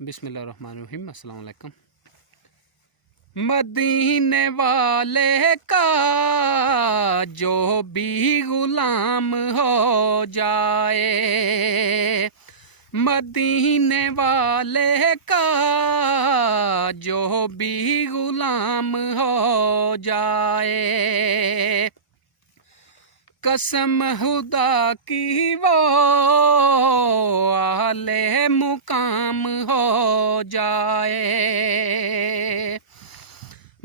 बिस्मिल्लाहिर्रहमानिर्रहीम। अस्सलाम वालेकुम। मदीने वाले का जो भी गुलाम हो जाए, मदीने वाले का जो भी गुलाम हो जाए, कसम खुदा की वो आले मुकाम हो जाए।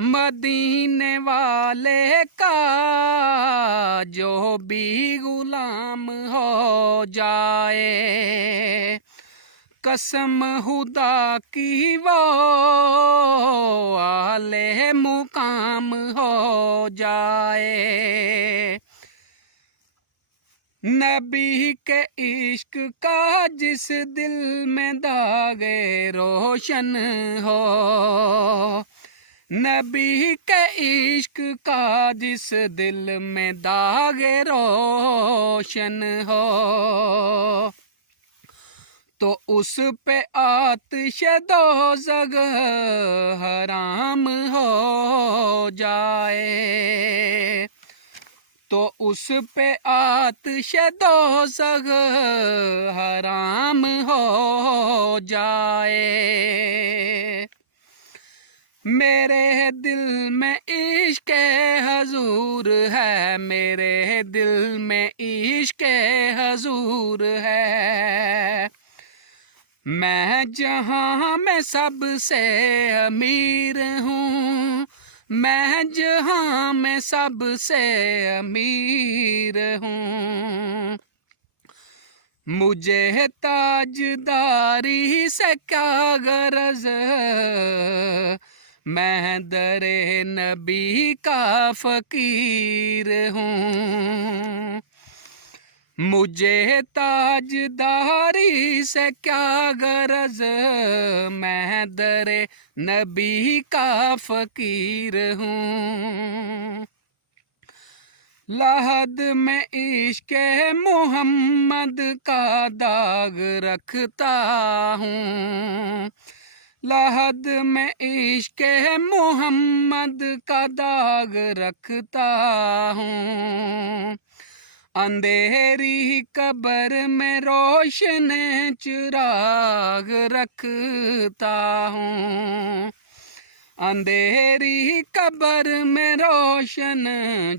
मदीने वाले का जो भी गुलाम हो जाए, कसम खुदा की वो आले मुकाम हो जाए। नबी के इश्क का जिस दिल में दागे रोशन हो, नबी के इश्क का जिस दिल में दागे रोशन हो, तो उस पे आतिश दोज़ख हराम हो जाए, तो उस पे आतिश दोज़ख हराम हो जाए। मेरे दिल में इश्क़ हजूर है, मेरे दिल में इश्क़ हजूर है। मैं जहाँ में सबसे अमीर हूँ, मैं जहाँ में सबसे अमीर हूँ। मुझे ताजदारी से क्या गरज, मैं दरे नबी का फ़कीर हूँ। मुझे ताजदारी से क्या गरज, मैं दरे नबी का फ़कीर हूँ। लहद में इश्क़ मोहम्मद का दाग रखता हूँ, लहद में इश्क़ मोहम्मद का दाग रखता हूँ। अंधेरी कब्र में रोशन चिराग रखता हूँ, अंधेरी कब्र में रोशन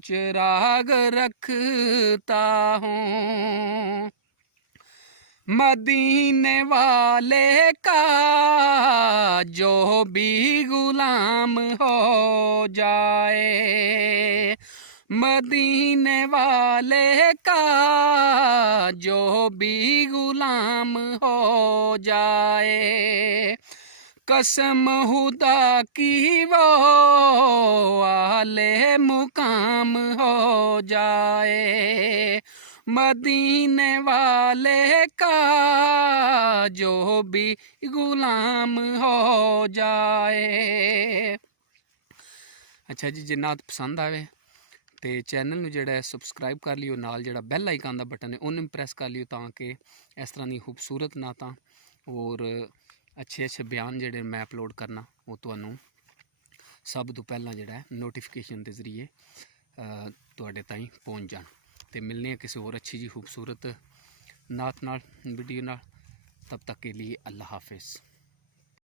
चिराग रखता हूँ। मदीने वाले का जो भी गुलाम हो जाए, मदीने वाले का जो भी गुलाम हो जाए, कसम खुदा की वो आले मुकाम हो जाए। मदीने वाले का जो भी गुलाम हो जाए। अच्छा जी, जे नात पसंद आवे तो चैनल नूं जिहड़ा सबसक्राइब कर लियो, नाल जिहड़ा बैल आइकन दा बटन है उन्हें प्रेस कर लियो, ताकि इस तरह की खूबसूरत नातां और अच्छे बयान जिहड़े मैं अपलोड करना वो तुहानूं सब तो पहला जिहड़ा नोटिफिकेशन के जरिए तुहाडे ताईं पहुँच जाण। तो मिलने हैं किसी और अच्छी जी खूबसूरत नात नाल वीडियो नाल। तब तक के लिए अल्लाह हाफिज़।